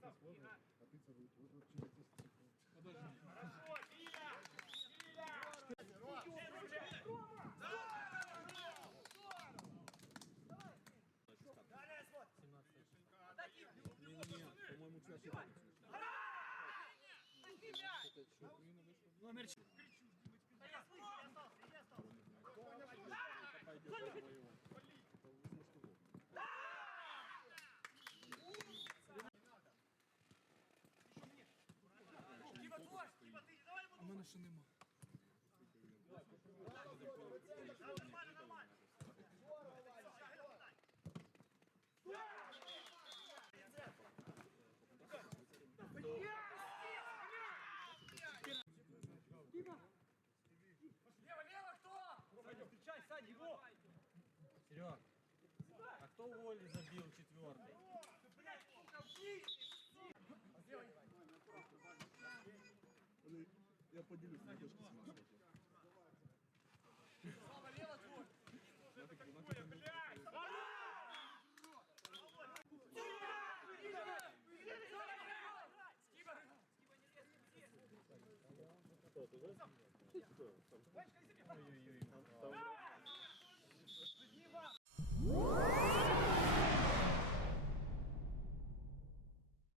процесс можно, а ты целуешь. Вот, вот через 10 секунд. Подожди. Хорошо, Кирилля! Кирилля! Номер 4. мене ще нема. Я поделюсь на девушке с вами. Слава, лево твой! Я такой, блядь! Скиба! Скиба, не лезь, не лезь!